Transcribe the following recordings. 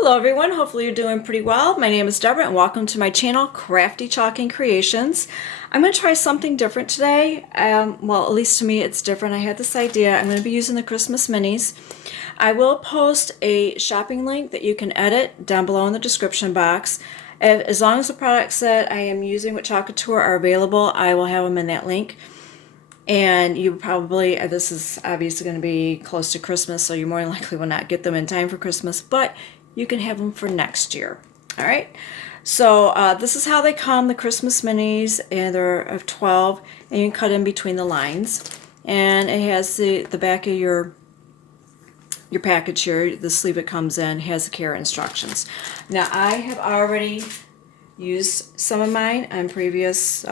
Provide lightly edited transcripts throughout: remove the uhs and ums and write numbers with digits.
Hello everyone, hopefully you're doing pretty well. My name is Deborah and welcome to my channel, Crafty Chalking Creations. I'm going to try something different today. Well, at least to me it's different. I had this idea. I'm going to be using the Christmas minis. I will post a shopping link that you can edit down below in the description box. As long as the products that I am using with Chalk Couture are available, I will have them in that link. And you probably, this is obviously going to be close to Christmas, so you more than likely will not get them in time for Christmas, but you can have them for next year. All right, so this is how they come, the Christmas minis, and they're of 12, and you can cut in between the lines. And it has the back of your package here, the sleeve it comes in, has the care instructions. Now I have already used some of mine on previous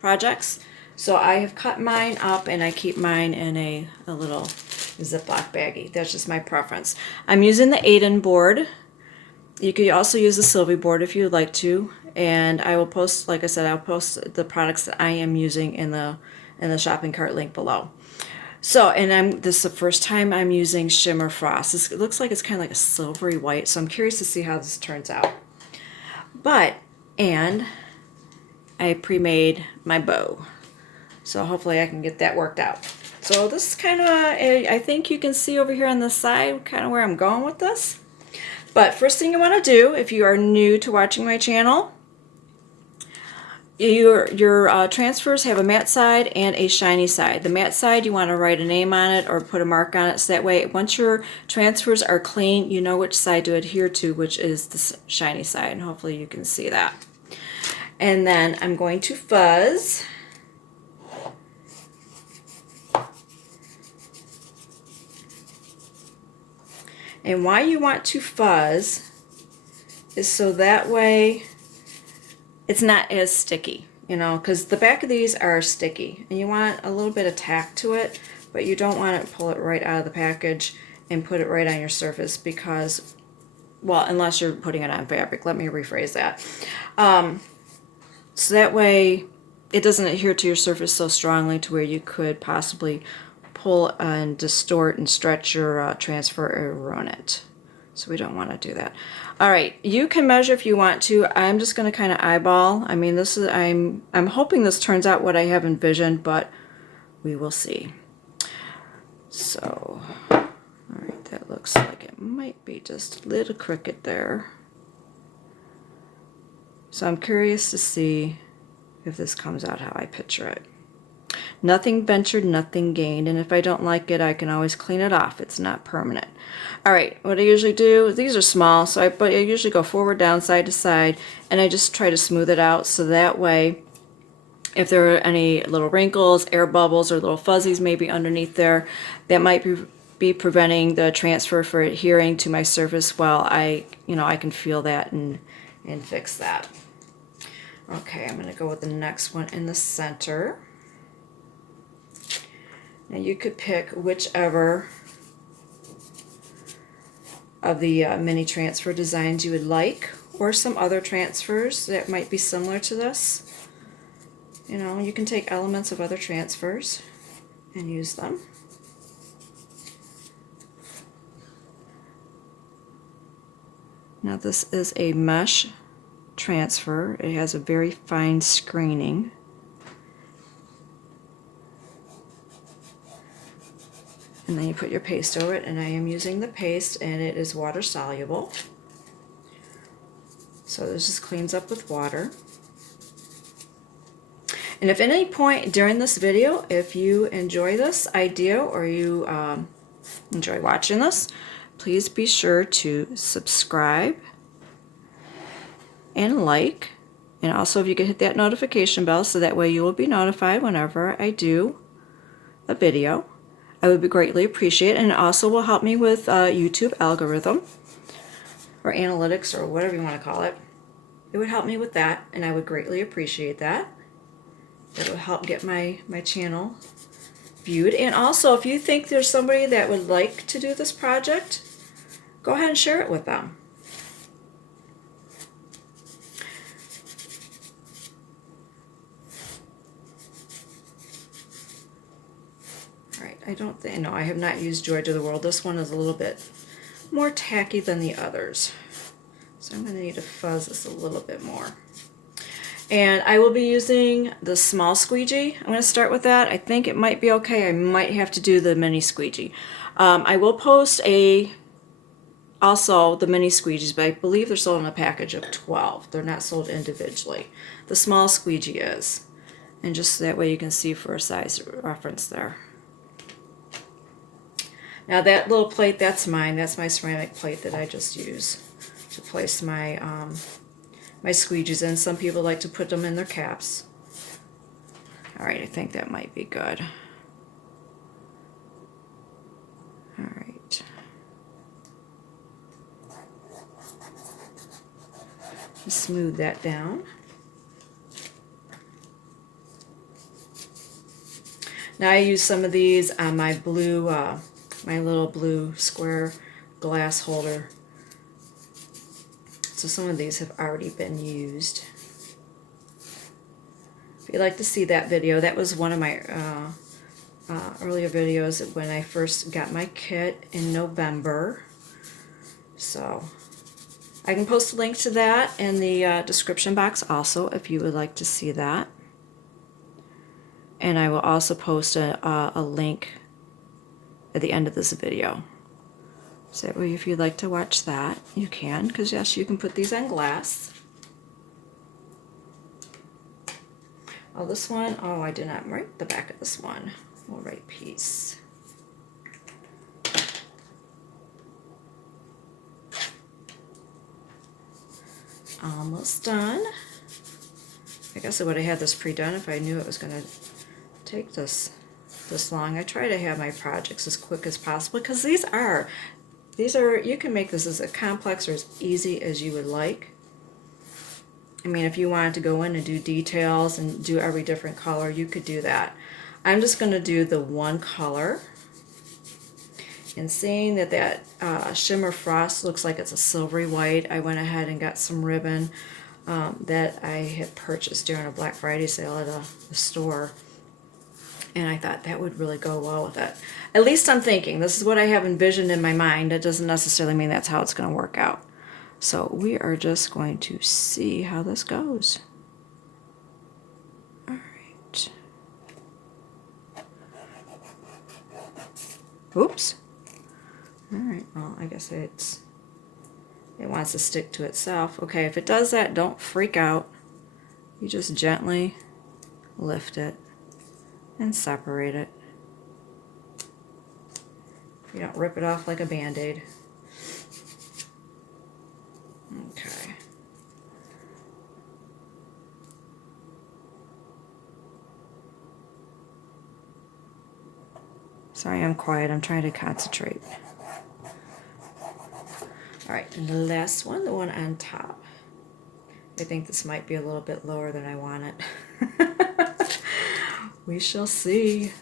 projects. So I have cut mine up and I keep mine in a little Ziploc baggie. That's just my preference. I'm using the Aiden board. You could also use the Sylvie board if you'd like to. And I will post, like I said, I'll post the products that I am using in the shopping cart link below. So, and this is the first time I'm using Shimmer Frost. It looks like it's kind of like a silvery white, so I'm curious to see how this turns out. And I pre-made my bow. So hopefully I can get that worked out. So this is kind of, I think you can see over here on the side kind of where I'm going with this. But first thing you want to do, if you are new to watching my channel, your transfers have a matte side and a shiny side. The matte side, you want to write a name on it or put a mark on it, so that way once your transfers are clean, you know which side to adhere to, which is the shiny side, and hopefully you can see that. And then I'm going to fuzz. And why you want to fuzz is so that way it's not as sticky, you know, because the back of these are sticky and you want a little bit of tack to it, but you don't want to pull it right out of the package and put it right on your surface because, well, unless you're putting it on fabric. Let me rephrase that. So that way it doesn't adhere to your surface so strongly to where you could possibly pull and distort and stretch your transfer or ruin it. So we don't want to do that. All right, you can measure if you want to. I'm just going to kind of eyeball. I mean, this is I'm hoping this turns out what I have envisioned, but we will see. So, all right, that looks like it might be just a little crooked there. So I'm curious to see if this comes out how I picture it. Nothing ventured, nothing gained, and if I don't like it, I can always clean it off. It's not permanent. All right, what I usually do, these are small, so I usually go forward, down, side to side, and I just try to smooth it out so that way if there are any little wrinkles, air bubbles, or little fuzzies maybe underneath there, that might be preventing the transfer for adhering to my surface while I can feel that and fix that. Okay, I'm going to go with the next one in the center. Now you could pick whichever of the mini transfer designs you would like, or some other transfers that might be similar to this. You know, you can take elements of other transfers and use them. Now this is a mesh transfer. It has a very fine screening. And then you put your paste over it, and I am using the paste, and it is water soluble. So this just cleans up with water. And if at any point during this video, if you enjoy this idea or you enjoy watching this, please be sure to subscribe and like. And also if you could hit that notification bell so that way you will be notified whenever I do a video. I would be greatly appreciated, and it also will help me with YouTube algorithm or analytics or whatever you want to call it. It would help me with that, and I would greatly appreciate that. It will help get my channel viewed. And also, if you think there's somebody that would like to do this project, go ahead and share it with them. I don't think, no, I have not used Joy to the World. This one is a little bit more tacky than the others. So I'm going to need to fuzz this a little bit more. And I will be using the small squeegee. I'm going to start with that. I think it might be okay. I might have to do the mini squeegee. I will post also the mini squeegees, but I believe they're sold in a package of 12. They're not sold individually. The small squeegee is. And just that way you can see for a size reference there. Now that little plate, that's mine. That's my ceramic plate that I just use to place my my squeegees in. Some people like to put them in their caps. All right, I think that might be good. All right. Just smooth that down. Now I use some of these on my blue, my little blue square glass holder. So some of these have already been used. If you'd like to see that video, that was one of my earlier videos when I first got my kit in November. So I can post a link to that in the description box also if you would like to see that. And I will also post a link at the end of this video. So that way if you'd like to watch that, you can, because yes, you can put these on glass. Oh, this one, oh, I did not write the back of this one. We'll write peace. Almost done. I guess I would have had this pre-done if I knew it was going to take this long. I try to have my projects as quick as possible because these are, you can make this as complex or as easy as you would like. I mean, if you wanted to go in and do details and do every different color, you could do that. I'm just going to do the one color. And seeing that shimmer frost looks like it's a silvery white, I went ahead and got some ribbon that I had purchased during a Black Friday sale at a store. And I thought that would really go well with it. At least I'm thinking. This is what I have envisioned in my mind. It doesn't necessarily mean that's how it's going to work out. So we are just going to see how this goes. All right. Oops. All right. Well, I guess it wants to stick to itself. Okay, if it does that, don't freak out. You just gently lift it and separate it. You don't rip it off like a Band-Aid. Okay. Sorry, I'm quiet. I'm trying to concentrate. All right, and the last one, the one on top. I think this might be a little bit lower than I want it. We shall see.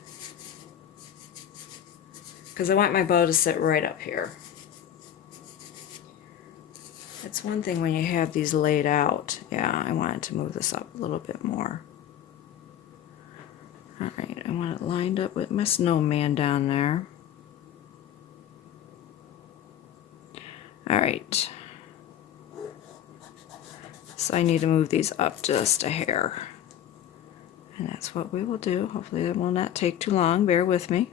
Because I want my bow to sit right up here. It's one thing when you have these laid out. Yeah, I wanted to move this up a little bit more. All right, I want it lined up with my snowman down there. All right. So I need to move these up just a hair. And that's what we will do. Hopefully it will not take too long. Bear with me.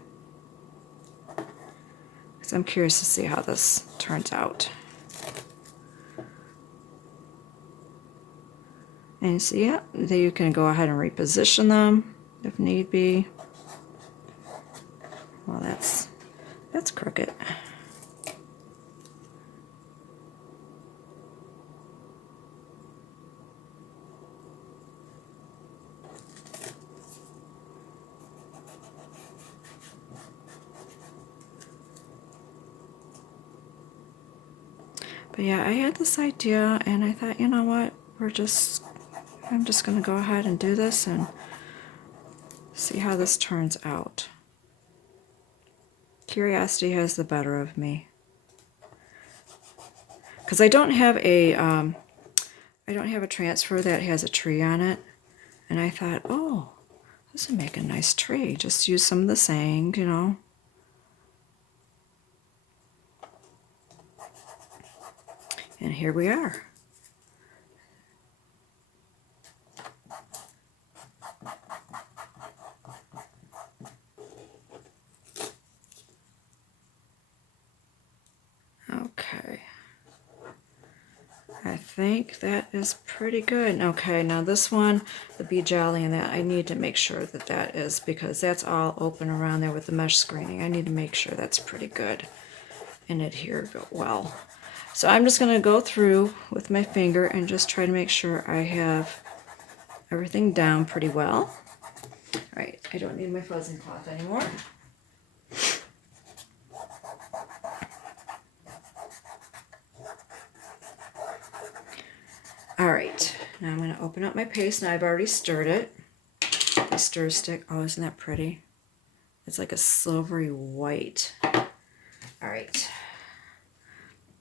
Because I'm curious to see how this turns out. And so yeah, then you can go ahead and reposition them if need be. Well, that's crooked. But yeah, I had this idea and I thought, you know what, I'm just going to go ahead and do this and see how this turns out. Curiosity has the better of me. Because I don't have a transfer that has a tree on it. And I thought, oh, this would make a nice tree. Just use some of the saying, you know. And here we are. Okay. I think that is pretty good. Okay, now this one, the bee jelly and that, I need to make sure that that is, because that's all open around there with the mesh screening. I need to make sure that's pretty good and adhere well. So I'm just going to go through with my finger and just try to make sure I have everything down pretty well. All right, I don't need my fuzzing cloth anymore. All right, now I'm going to open up my paste. Now I've already stirred it. My stir stick, oh, isn't that pretty? It's like a silvery white. All right.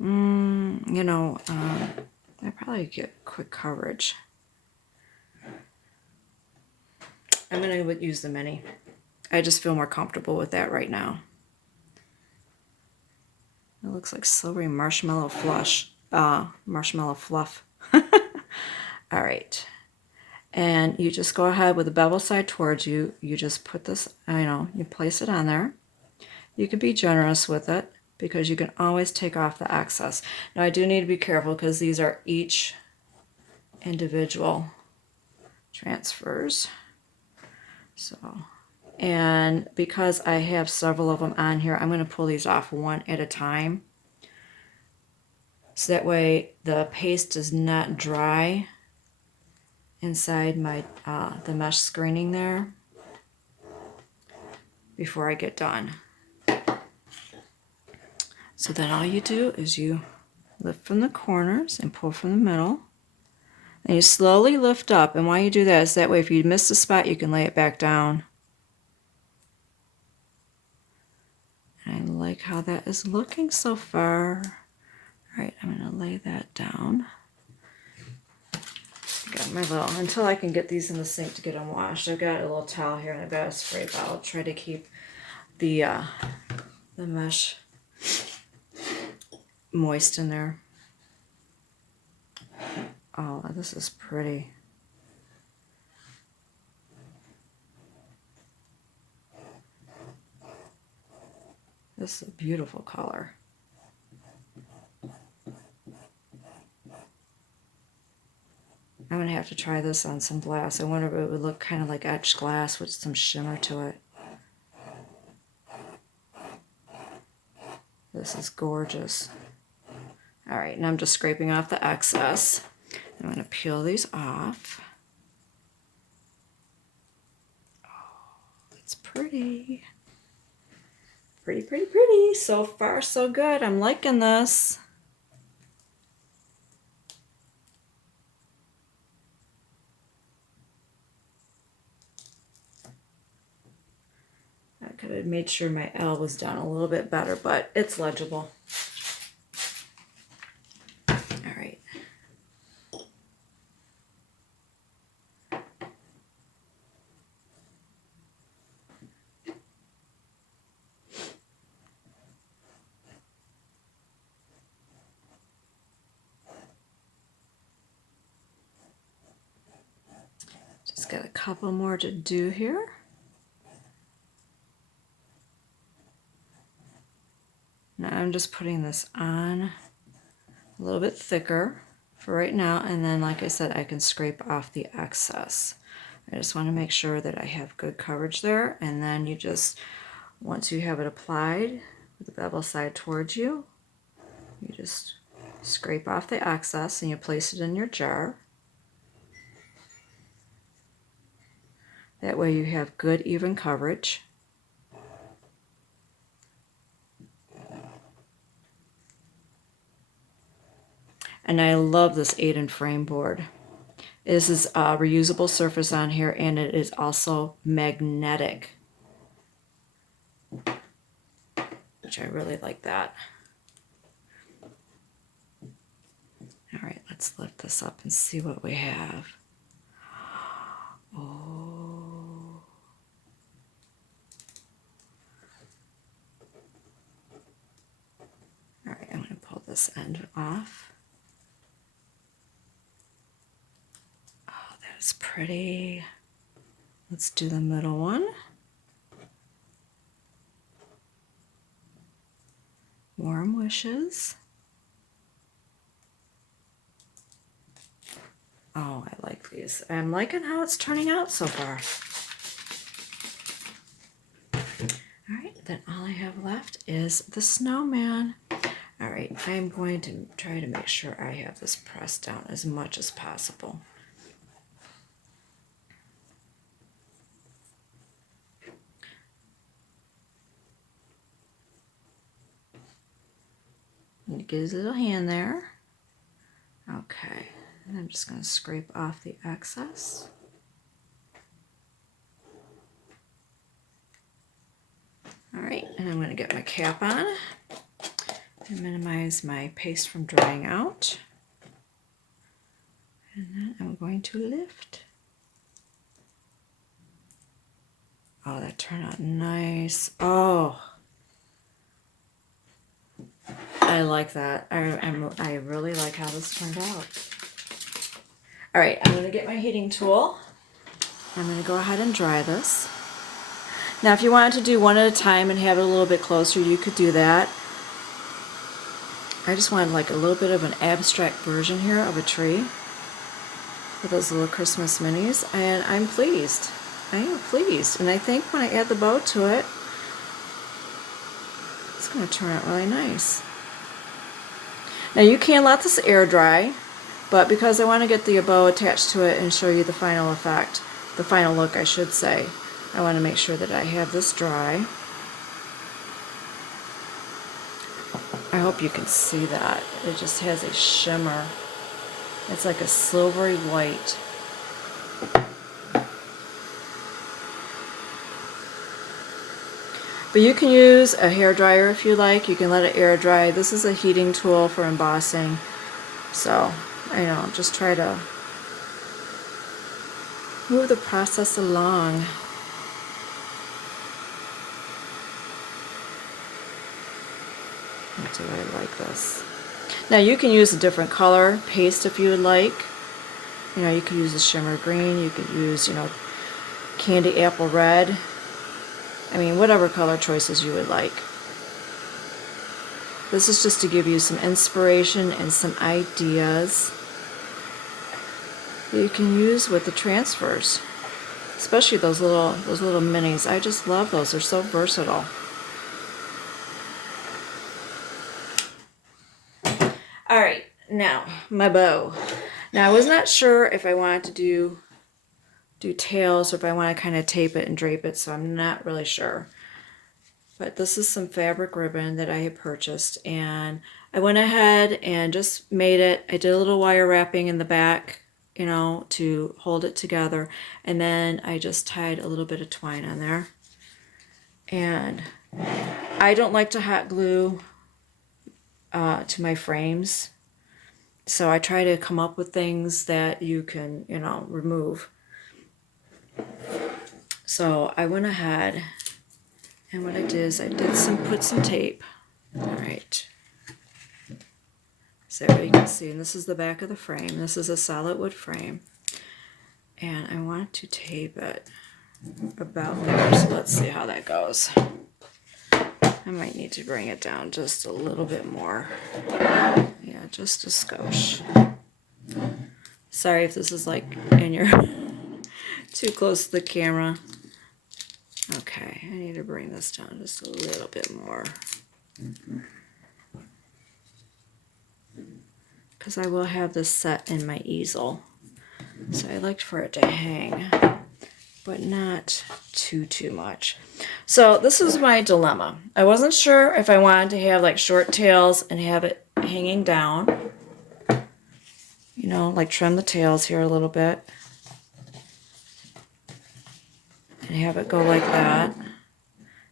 You know, I probably get quick coverage. I'm going to use the mini. I just feel more comfortable with that right now. It looks like silvery marshmallow marshmallow fluff. All right. And you just go ahead with the bevel side towards you. You just put this, you place it on there. You can be generous with it because you can always take off the excess. Now I do need to be careful because these are each individual transfers. So, and because I have several of them on here, I'm going to pull these off one at a time. So that way the paste does not dry inside my the mesh screening there before I get done. So then all you do is you lift from the corners and pull from the middle. And you slowly lift up, and why you do that is that way if you miss the spot, you can lay it back down. And I like how that is looking so far. All right, I'm going to lay that down. Got my little, until I can get these in the sink to get them washed, I've got a little towel here and I've got a spray bottle. Try to keep the mesh moist in there. Oh, this is pretty. This is a beautiful color. I'm going to have to try this on some glass. I wonder if it would look kind of like etched glass with some shimmer to it. This is gorgeous. All right, and I'm just scraping off the excess. I'm going to peel these off. Oh, it's pretty. Pretty, pretty, pretty. So far, so good. I'm liking this. I could have made sure my L was done a little bit better, but it's legible. All right. Just got a couple more to do here. Now I'm just putting this on a little bit thicker for right now, and then like I said, I can scrape off the excess. I just want to make sure that I have good coverage there, and then you just, once you have it applied with the bevel side towards you, you just scrape off the excess and you place it in your jar. That way you have good even coverage. And I love this Aiden Frame board. This is a reusable surface on here, and it is also magnetic, which I really like that. All right, let's lift this up and see what we have. Oh. All right, I'm going to pull this end off. pretty. Let's do the middle one. Warm wishes. Oh, I like these. I'm liking how it's turning out so far. All right, then all I have left is the snowman. All right, I'm going to try to make sure I have this pressed down as much as possible. And get his little hand there. Okay, and I'm just going to scrape off the excess. All right, and I'm going to get my cap on and minimize my paste from drying out. And then I'm going to lift. Oh, that turned out nice. Oh, I like that. I really like how this turned out. All right, I'm going to get my heating tool. I'm going to go ahead and dry this. Now, if you wanted to do one at a time and have it a little bit closer, you could do that. I just wanted like a little bit of an abstract version here of a tree with those little Christmas minis, and I'm pleased. I am pleased, and I think when I add the bow to it, it's going to turn out really nice. Now you can let this air dry, but because I want to get the bow attached to it and show you the final effect, the final look I should say, I want to make sure that I have this dry. I hope you can see that. It just has a shimmer. It's like a silvery white. But you can use a hair dryer if you like. You can let it air dry. This is a heating tool for embossing. So, I know, just try to move the process along. Do I like this? Now you can use a different color paste if you would like. You know, you could use a shimmer green, you could use, you know, candy apple red. I mean, whatever color choices you would like. This is just to give you some inspiration and some ideas that you can use with the transfers. Especially those little minis. I just love those. They're so versatile. All right, now my bow. Now I was not sure if I wanted to do tails or if I want to kind of tape it and drape it, so I'm not really sure. But this is some fabric ribbon that I had purchased, and I went ahead and just made it. I did a little wire wrapping in the back, you know, to hold it together, and then I just tied a little bit of twine on there. And I don't like to hot glue to my frames, so I try to come up with things that you can, you know, remove. So I went ahead, and what I did is I put some tape. All right, so you can see, and this is the back of the frame. This is a solid wood frame, and I want to tape it about there. So let's see how that goes. I might need to bring it down just a little bit more. Yeah, just a skosh. Sorry if this is like in your too close to the camera. Okay, I need to bring this down just a little bit more. Because I will have this set in my easel. So I like for it to hang, but not too much. So this is my dilemma. I wasn't sure if I wanted to have like short tails and have it hanging down. You know, like trim the tails here a little bit. And have it go like that.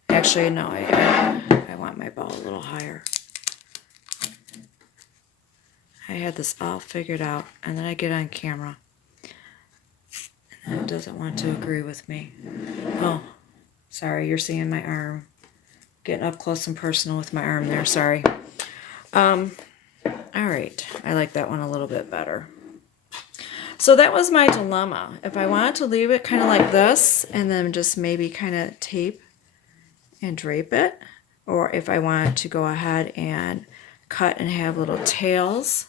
Actually, no, I want my bow a little higher. I had this all figured out, and then I get on camera. And it doesn't want to agree with me. Oh, sorry, you're seeing my arm. Getting up close and personal with my arm there, sorry. All right, I like that one a little bit better. So that was my dilemma. If I wanted to leave it kind of like this and then just maybe kind of tape and drape it, or if I wanted to go ahead and cut and have little tails,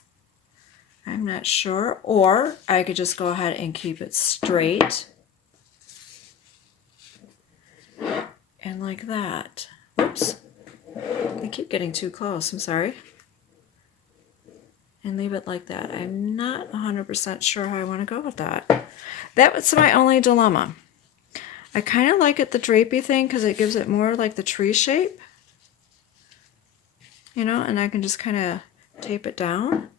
I'm not sure. Or I could just go ahead and keep it straight and like that. Oops, I keep getting too close, I'm sorry. And leave it like that. I'm not 100% sure how I want to go with that. That was my only dilemma. I kind of like it, the drapey thing, because it gives it more like the tree shape. You know, and I can just kind of tape it down.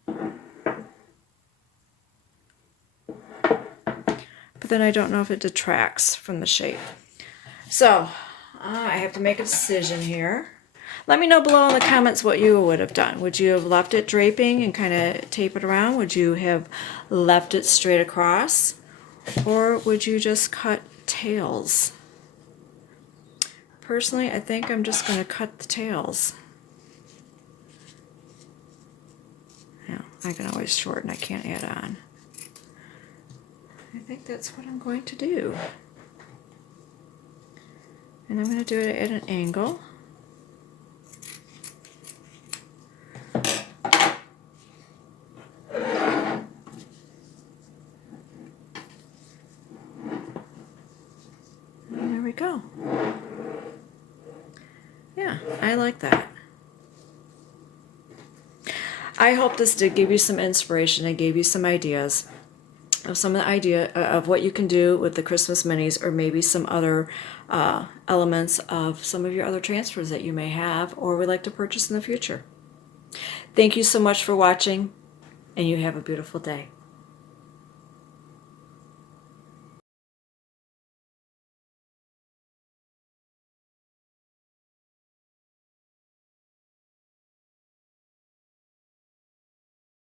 But then I don't know if it detracts from the shape. So, I have to make a decision here. Let me know below in the comments what you would have done. Would you have left it draping and kind of tape it around? Would you have left it straight across? Or would you just cut tails? Personally, I think I'm just going to cut the tails. Yeah, I can always shorten, I can't add on. I think that's what I'm going to do. And I'm going to do it at an angle. And there we go. Yeah, I like that. I hope this did give you some inspiration and gave you some ideas of some of the idea of what you can do with the Christmas minis, or maybe some other elements of some of your other transfers that you may have or would like to purchase in the future. Thank you so much for watching, and you have a beautiful day.